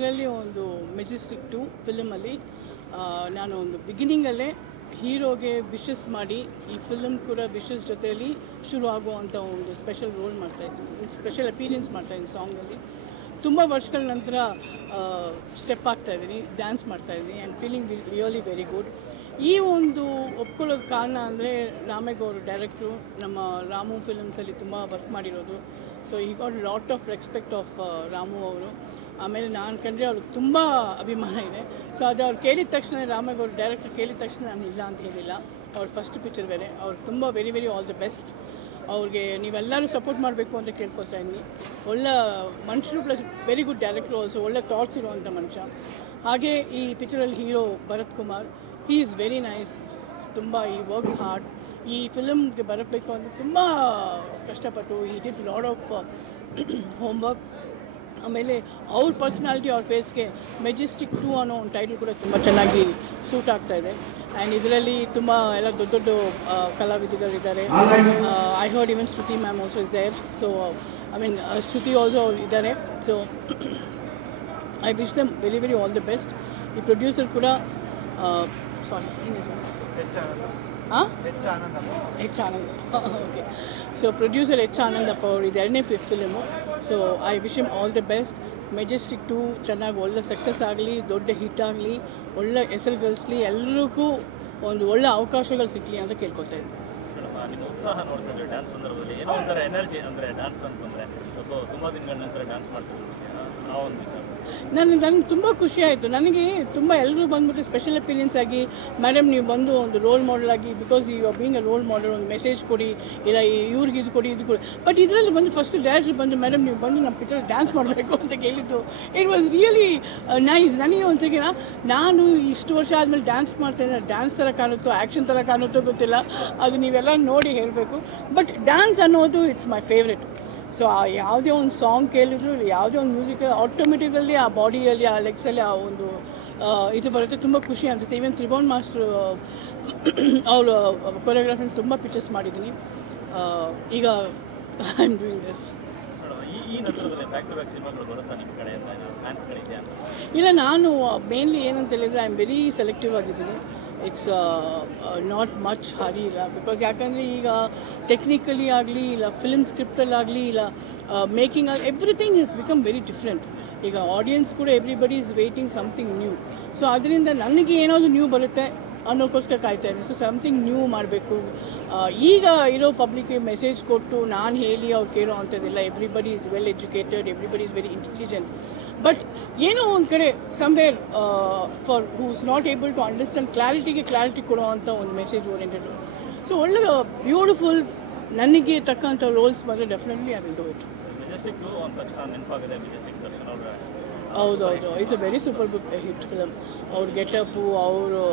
ಇದರಲ್ಲಿ ಒಂದು ಮೆಜೆಸ್ಟಿಕ್ 2 ಫಿಲಮಲ್ಲಿ ನಾನು ಒಂದು ಬಿಗಿನಿಂಗಲ್ಲೇ ಹೀರೋಗೆ ವಿಶಸ್ ಮಾಡಿ ಈ ಫಿಲಮ್ ಕೂಡ ವಿಶಸ್ ಜೊತೆಯಲ್ಲಿ ಶುರು ಆಗುವಂಥ ಒಂದು ಸ್ಪೆಷಲ್ ರೋಲ್ ಮಾಡ್ತಾಯಿದ್ದೀನಿ, ಸ್ಪೆಷಲ್ ಅಪೀರಿಯನ್ಸ್ ಮಾಡ್ತಾಯಿದ್ದೀನಿ ಸಾಂಗಲ್ಲಿ. ತುಂಬ ವರ್ಷಗಳ ನಂತರ ಸ್ಟೆಪ್ ಆಗ್ತಾಯಿದ್ದೀನಿ, ಡ್ಯಾನ್ಸ್ ಮಾಡ್ತಾಯಿದ್ದೀನಿ. I am feeling really very good. ಈ ಒಂದು ಒಪ್ಕೊಳ್ಳೋದು ಕಾರಣ ಅಂದರೆ ರಾಮೇಗೌಡರು ಡೈರೆಕ್ಟ್ರು, ನಮ್ಮ ರಾಮು ಫಿಲಮ್ಸಲ್ಲಿ ತುಂಬ ವರ್ಕ್ ಮಾಡಿರೋದು. ಸೊ ಈ got lot of respect of Ramu ಅವರು. ಆಮೇಲೆ ನಾನು ಕಂಡ್ರೆ ಅವ್ರಿಗೆ ತುಂಬ ಅಭಿಮಾನ ಇದೆ. ಸೊ ಅದು ಅವ್ರು ಕೇಳಿದ ತಕ್ಷಣ, ರಾಮೇಗೌಡರು ಡೈರೆಕ್ಟರ್ ಕೇಳಿದ ತಕ್ಷಣ ನಾನು ಇಲ್ಲ ಅಂತ ಹೇಳಿಲ್ಲ. ಅವ್ರ ಫಸ್ಟ್ ಪಿಕ್ಚರ್ ಬೇರೆ. ಅವ್ರು ತುಂಬ very very all the best. ಅವ್ರಿಗೆ ನೀವೆಲ್ಲರೂ ಸಪೋರ್ಟ್ ಮಾಡಬೇಕು ಅಂತ ಕೇಳ್ಕೊಳ್ತಾ ಇದ್ದೀನಿ. ಒಳ್ಳೆ ಮನುಷ್ಯರು ಪ್ಲಸ್ ವೆರಿ ಗುಡ್ ಡೈರೆಕ್ಟ್ರು ಆಲ್ಸೋ, ಒಳ್ಳೆ ಥಾಟ್ಸ್ ಇರುವಂಥ ಮನುಷ್ಯ. ಹಾಗೆ ಈ ಪಿಕ್ಚರಲ್ಲಿ hero Bharath Kumar, he is very nice. ತುಂಬ ಈ ವರ್ಕ್ಸ್ ಹಾರ್ಡ್. ಈ ಫಿಲಮ್ಗೆ ಬರಬೇಕು ಅಂತ ತುಂಬ ಕಷ್ಟಪಟ್ಟು ಈ ಡಿಡ್ ಲಾಡ್ ಆಫ್ ಹೋಮ್ವರ್ಕ್. ಆಮೇಲೆ ಅವ್ರ ಪರ್ಸ್ನಾಲಿಟಿ, ಅವ್ರ ಫೇಸ್ಗೆ ಮೆಜೆಸ್ಟಿಕ್ 2 ಅನ್ನೋ ಒಂದು ಟೈಟಲ್ ಕೂಡ ತುಂಬ ಚೆನ್ನಾಗಿ ಸೂಟ್ ಆಗ್ತಾಯಿದೆ. ಆ್ಯಂಡ್ ಇದರಲ್ಲಿ ತುಂಬ ಎಲ್ಲ ದೊಡ್ಡ ದೊಡ್ಡ ಕಲಾವಿದಗಳಿದ್ದಾರೆ. I heard even Shruti ma'am also is there. So I mean Shruti also ಅವ್ರು ಇದ್ದಾರೆ. So I wish them very very all the best. ಈ ಪ್ರೊಡ್ಯೂಸರ್ ಕೂಡ ಸಾರಿ ಏನಿದೆ ಹಾಂ H Anand okay. So producer H Anandappa ಅವರು ಇದು 2ನೇ film. So I wish him all the best. Majestic 2 ಚೆನ್ನಾಗಿ ಒಳ್ಳೆ ಸಕ್ಸಸ್ ಆಗಲಿ, ದೊಡ್ಡ ಹಿಟ್ ಆಗಲಿ, ಒಳ್ಳೆ ಹೆಸರು ಗಳಿಸಲಿ, ಎಲ್ರಿಗೂ ಒಂದು ಒಳ್ಳೆ ಅವಕಾಶಗಳು ಸಿಗಲಿ ಅಂತ ಕೇಳ್ಕೊತಾ ಇದ್ದೀನಿ. ನಿಮ್ಮ ಉತ್ಸಾಹ ನೋಡ್ತಿದ್ರೆ ಡ್ಯಾನ್ಸ್ ಸಂದರ್ಭದಲ್ಲಿ ಏನೋ ಒಂಥರ ಎನರ್ಜಿ, ಅಂದರೆ ಡ್ಯಾನ್ಸ್ ಅಂತಂದರೆ ತುಂಬ ದಿನಗಳ ನಂತರ ಡ್ಯಾನ್ಸ್ ಮಾಡ್ತಿದ್ರು ಆ ಒಂದು ವಿಚಾರ ನನಗೆ ತುಂಬ ಖುಷಿ ಆಯಿತು. ನನಗೆ ತುಂಬ ಎಲ್ಲರೂ ಬಂದ್ಬಿಟ್ಟು ಸ್ಪೆಷಲ್ ಅಪೀರಿಯನ್ಸ್ ಆಗಿ, ಮೇಡಮ್ ನೀವು ಬಂದು ಒಂದು ರೋಲ್ ಮಾಡೆಲ್ ಆಗಿ, because you are being a role model, ಒಂದು ಮೆಸೇಜ್ ಕೊಡಿ, ಇಲ್ಲ ಇವ್ರಿಗೆ ಇದು ಕೊಡಿ ಇದು ಕೊಡಿ. ಬಟ್ ಇದರಲ್ಲಿ ಬಂದು ಫಸ್ಟ್ ಡೈರೆಕ್ಟರ್ ಬಂದು ಮೇಡಮ್ ನೀವು ಬಂದು ನಮ್ಮ ಪಿಕ್ಚರ್ ಡ್ಯಾನ್ಸ್ ಮಾಡಬೇಕು ಅಂತ ಕೇಳಿದ್ದು. It was really nice. ನನಗೆ ಒಂದ್ಸಲ ನಾನು ಇಷ್ಟು ವರ್ಷ ಆದಮೇಲೆ ಡ್ಯಾನ್ಸ್ ಮಾಡ್ತೇನೆ, ಡ್ಯಾನ್ಸ್ ಥರ ಕಾಣುತ್ತೋ ಆ್ಯಕ್ಷನ್ ಥರ ಕಾಣುತ್ತೋ ಗೊತ್ತಿಲ್ಲ, ಅದು ನೀವೆಲ್ಲ ನೋಡಿ ಹೇಳಬೇಕು. ಬಟ್ ಡ್ಯಾನ್ಸ್ ಅನ್ನೋದು ಇಟ್ಸ್ ಮೈ ಫೇವ್ರೆಟ್. ಸೊ ಯಾವುದೇ ಒಂದು ಸಾಂಗ್ ಕೇಳಿದ್ರು, ಯಾವುದೇ ಒಂದು ಮ್ಯೂಸಿಕ್ ಆಟೋಮೆಟಿಕಲಿ ಆ ಬಾಡಿಯಲ್ಲಿ, ಆ ಲೆಗ್ಸಲ್ಲಿ ಆ ಒಂದು ಇದು ಬರುತ್ತೆ. ತುಂಬ ಖುಷಿ ಅನಿಸುತ್ತೆ. ಈವನ್ ತ್ರಿಭುವನ್ ಮಾಸ್ಟ್ರು ಅವರು ಕೊರಿಯೋಗ್ರಾಫಿ ತುಂಬ ಪಿಕ್ಚರ್ಸ್ ಮಾಡಿದ್ದೀನಿ. ಈಗ ಐ ಆಮ್ ಡೂಯಿಂಗ್ ದಿಸ್. ಇಲ್ಲ, ನಾನು ಮೇನ್ಲಿ ಏನಂತ ಹೇಳಿದರೆ ಐ ಆಮ್ ವೆರಿ ಸೆಲೆಕ್ಟಿವ್ ಆಗಿದ್ದೀನಿ. ಇಟ್ಸ್ ನಾಟ್ ಮಚ್ ಹರಿ ಇಲ್ಲ. ಬಿಕಾಸ್ ಯಾಕಂದರೆ ಈಗ ಟೆಕ್ನಿಕಲಿ ಆಗಲಿ, ಇಲ್ಲ ಫಿಲ್ಮ್ ಸ್ಕ್ರಿಪ್ಟಲ್ಲಾಗಲಿ, ಇಲ್ಲ ಮೇಕಿಂಗ್ ಆಗಲಿ, everything is become very different. ಈಗ ಆಡಿಯನ್ಸ್ ಕೂಡ everybody is waiting something new. So ಅದರಿಂದ ನನಗೆ ಏನಾದರೂ ನ್ಯೂ ಬರುತ್ತೆ ಅನ್ನೋಕ್ಕೋಸ್ಕರ ಕಾಯ್ತಾ ಇದ್ದೀನಿ. ಸೊ ಸಮಥಿಂಗ್ ನ್ಯೂ ಮಾಡಬೇಕು. ಈಗ ಇರೋ ಪಬ್ಲಿಕ್ಗೆ ಮೆಸೇಜ್ ಕೊಟ್ಟು ನಾನು ಹೇಳಿ ಅವ್ರು ಕೇಳೋ ಅಂಥದ್ದಿಲ್ಲ. Everybody is well educated, everybody is very intelligent. But ಏನೋ ಒಂದು ಕಡೆ somewhere for whose not able to understand clarity ಕೊಡುವಂಥ ಒಂದು ಮೆಸೇಜ್ ಓರಿಯೆಂಟೆಡ್. ಸೊ ಒಳ್ಳೆ ಬ್ಯೂಟಿಫುಲ್ ನನಗೆ ತಕ್ಕಂಥ ರೋಲ್ಸ್ ಬಂದರೆ definitely I will do it. ಹೌದೌದು, it's a very super book hit film. ಅವ್ರ ಗೆಟಪ್ಪು, ಅವರು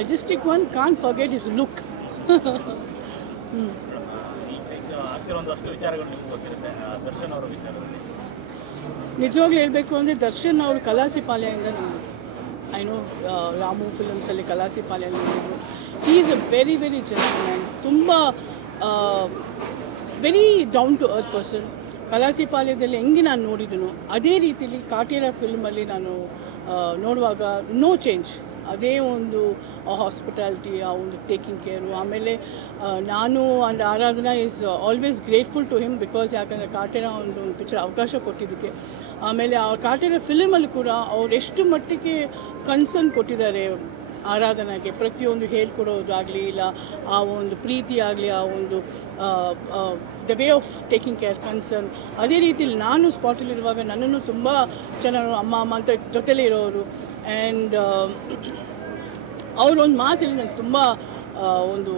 Majestic 1 can't forget his look. ನಿಜವಾಗ್ಲೂ ಹೇಳಬೇಕು ಅಂದರೆ ದರ್ಶನ್ ಅವರು ಕಲಾಸಿಪಾಳ್ಯದಿಂದ ನಮ್ಮದು. ಐ ನೋ ರಾಮು ಫಿಲಮ್ಸಲ್ಲಿ ಕಲಾಸಿಪಾಳ್ಯ ನೋಡಿದ್ರು. He is a very very gentleman. ತುಂಬ very down to earth person. ಕಲಾಸಿಪಾಳ್ಯದಲ್ಲಿ ಹೆಂಗೆ ನಾನು ನೋಡಿದನು ಅದೇ ರೀತಿಯಲ್ಲಿ ಕಾಟೇರ ಫಿಲ್ಮಲ್ಲಿ ನಾನು ನೋಡುವಾಗ ನೋ ಚೇಂಜ್. ಅದೇ ಒಂದು ಹಾಸ್ಪಿಟಾಲಿಟಿ, ಆ ಒಂದು ಟೇಕಿಂಗ್ ಕೇರು. ಆಮೇಲೆ ನಾನು and Aradhana is always grateful to him. Because ಯಾಕಂದರೆ ಕಾಟೇರ ಒಂದು ಪಿಕ್ಚರ್ ಅವಕಾಶ ಕೊಟ್ಟಿದ್ದಕ್ಕೆ. ಆಮೇಲೆ ಆ ಕಾಟೇರ ಫಿಲಮಲ್ಲಿ ಕೂಡ ಅವ್ರು ಎಷ್ಟು ಮಟ್ಟಿಗೆ ಕನ್ಸರ್ನ್ ಕೊಟ್ಟಿದ್ದಾರೆ ಆರಾಧನೆಗೆ. ಪ್ರತಿಯೊಂದು ಹೇಳ್ಕೊಡೋದಾಗಲಿ, ಇಲ್ಲ ಆ ಒಂದು ಪ್ರೀತಿ ಆಗಲಿ, ಆ ಒಂದು the way of taking care, concern. ಅದೇ ರೀತಿಲಿ ನಾನು ಸ್ಪಾಟಲ್ಲಿರುವಾಗ ನನ್ನನ್ನು ತುಂಬ ಚೆನ್ನಾಗಿ ಅಮ್ಮ ಅಂತ ಜೊತೆಲೇ ಇರೋರು. ಆ್ಯಂಡ್ ಅವರೊಂದು ಮಾತಲ್ಲಿ ನನಗೆ ತುಂಬ ಒಂದು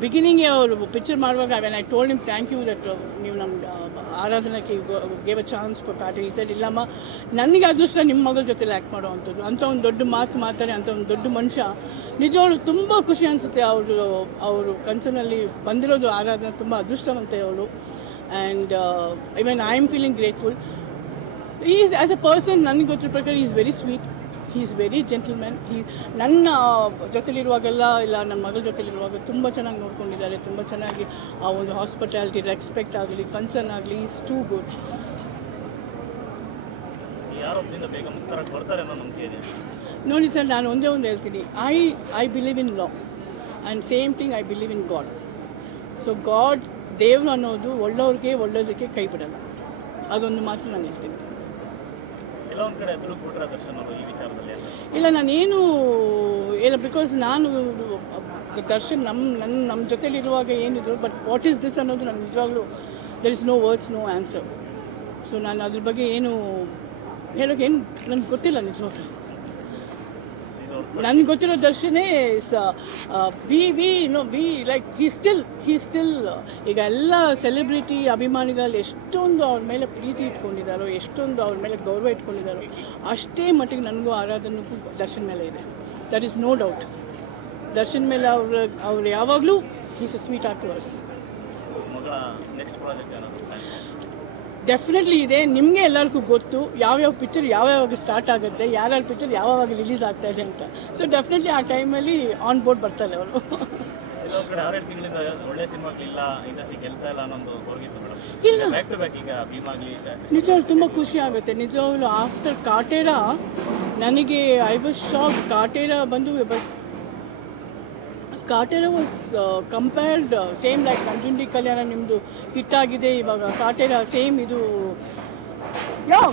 ಬಿಗಿನಿಂಗೇ ಅವರು ಪಿಕ್ಚರ್ ಮಾಡುವಾಗ when I told him thank you that ನೀವು ನಮ್ಮ ಆರಾಧನೆಗೆ gave a chance for Kaatera. ಈ ಸೈಡ್ ಇಲ್ಲಮ್ಮ, ನನಗೆ ಅದೃಷ್ಟ ನಿಮ್ಮ ಮಗಳ ಜೊತೆಲಿ ಆ್ಯಕ್ಟ್ ಮಾಡೋವಂಥದ್ದು ಅಂತ ಒಂದು ದೊಡ್ಡ ಮಾತಾಡಿ ಅಂಥ ಒಂದು ದೊಡ್ಡ ಮನುಷ್ಯ. ನಿಜವಾಗ್ಲೂ ತುಂಬ ಖುಷಿ ಅನಿಸುತ್ತೆ. ಅವರು ಕನಸಿನಲ್ಲಿ ಬಂದಿರೋದು ಆರಾಧನೆ ತುಂಬ ಅದೃಷ್ಟವಂತೆ ಅವಳು. And even I am feeling grateful. Is as a person ನನಗೆ ಗೊತ್ತಿರೋ ಪ್ರಕಾರ is very sweet. Hi is very gentleman. ನನ್ನ ಜೊತೆಲಿರುವಾಗೆಲ್ಲ, ಇಲ್ಲ ನನ್ನ ಮಗಳ ಜೊತೆಲಿರುವಾಗ ತುಂಬ ಚೆನ್ನಾಗಿ ನೋಡ್ಕೊಂಡಿದ್ದಾರೆ. ತುಂಬ ಚೆನ್ನಾಗಿ ಆ ಒಂದು ಹಾಸ್ಪಿಟಾಲಿಟಿ, ರೆಸ್ಪೆಕ್ಟ್ ಆಗಲಿ, ಕನ್ಸರ್ನ್ ಆಗಲಿ, ಈಸ್ ಟೂ ಗುಡ್. ಆರೋಪದಿಂದ ಬೇಗ ಮುಕ್ತರಾಗಿ ಬರ್ತಾರೆ ಅನ್ನೋ ನಂಬಿಕೆ ಇದೆ. ನೋಡಿ ಸರ್, ನಾನು ಒಂದೇ ಒಂದು ಹೇಳ್ತೀನಿ, I believe in law and same thing I believe in god. So god, ದೇವರು ಅನ್ನೋದು ಒಳ್ಳೆಯವ್ರಿಗೆ ಒಳ್ಳೆಯದಕ್ಕೆ ಕೈ ಬಿಡಲ್ಲ. ಅದೊಂದು ಮಾತು ನಾನು ಹೇಳ್ತೀನಿ. ಕೆಲವೊಂದು ಕಡೆ ಎದುರು ಕೊಟ್ಟರೆ ದರ್ಶನ್ ಅವರು ಈ ವಿಚಾರದಲ್ಲಿ ಇಲ್ಲ, ನಾನೇನು ಇಲ್ಲ, ಬಿಕಾಸ್ ನಾನು ದರ್ಶನ್ ನಮ್ಮ ಜೊತೆಲಿರುವಾಗ ಏನಿದ್ರು, ಬಟ್ ವಾಟ್ ಈಸ್ ದಿಸ್ ಅನ್ನೋದು ನನಗೆ ನಿಜವಾಗ್ಲೂ there is no words, no answer. So ನಾನು ಅದ್ರ ಬಗ್ಗೆ ಏನು ಹೇಳೋಕೆ ನನಗೆ ಗೊತ್ತಿಲ್ಲ ನಿಜವಾಗ್ಲೂ. ನನಗೆ ಗೊತ್ತಿರೋ ದರ್ಶನೇ ವಿ ಲೈಕ್ ಹೀ ಸ್ಟಿಲ್ ಈಗ ಎಲ್ಲ ಸೆಲೆಬ್ರಿಟಿ ಅಭಿಮಾನಿಗಳು ಎಷ್ಟೊಂದು ಅವ್ರ ಮೇಲೆ ಪ್ರೀತಿ ಇಟ್ಕೊಂಡಿದ್ದಾರೋ, ಎಷ್ಟೊಂದು ಅವ್ರ ಮೇಲೆ ಗೌರವ ಇಟ್ಕೊಂಡಿದ್ದಾರೋ, ಅಷ್ಟೇ ಮಟ್ಟಿಗೆ ನನಗೂ ಆರಾಧನೆಗೂ ದರ್ಶನ್ ಮೇಲೆ ಇದೆ. That is no doubt. Darshan ಮೇಲೆ ಅವ್ರು ಯಾವಾಗಲೂ is a sweetheart to us. ಮಗಳ ನೆಕ್ಸ್ಟ್ ಪ್ರಾಜೆಕ್ಟ್ ಏನಾದರೂ ಡೆಫಿನೆಟ್ಲಿ ಇದೆ. ನಿಮಗೆ ಎಲ್ಲರಿಗೂ ಗೊತ್ತು ಯಾವ್ಯಾವ ಪಿಕ್ಚರ್ ಯಾವ್ಯಾವಾಗ ಸ್ಟಾರ್ಟ್ ಆಗುತ್ತೆ, ಯಾರ್ಯಾರ ಪಿಕ್ಚರ್ ಯಾವಾಗ ರಿಲೀಸ್ ಆಗ್ತಾ ಇದೆ ಅಂತ. ಸೊ ಡೆಫಿನೆಟ್ಲಿ ಆ ಟೈಮಲ್ಲಿ ಆನ್ ಬೋರ್ಡ್ ಬರ್ತಾರೆ ಅವರು. ಕೆಲವು ಕಡೆ 6 ತಿಂಗಳಿಂದ ಒಳ್ಳೆ ಸಿನಿಮಾಗಳಿಲ್ಲ, ಇಂಡಸ್ಟ್ರಿ ಗೆಲ್ತಾ ಇಲ್ಲ ಅನ್ನೋದು ಹೊರಗಿತ್ತು ಮೇಡಮ್. ಇಲ್ಲ, ಬ್ಯಾಕ್ ಟು ಬ್ಯಾಕ್ ಈಗ ಭೀಮಾಗಲಿ ನಿಜವಾಗ್ಲೂ ತುಂಬ ಖುಷಿ ಆಗುತ್ತೆ. ನಿಜವಾಗ್ಲೂ ಆಫ್ಟರ್ ಕಾಟೇರ ನನಗೆ ಐ ವಾಸ್ ಶಾಕ್. ಕಾಟೇರ ಬಂದು Kaatera was compared same like Nanjundi Kalyana ನಿಮ್ಮದು ಹಿಟ್ಟಾಗಿದೆ ಇವಾಗ. ಕಾಟೇರ ಸೇಮ್ ಇದು ಯಾವ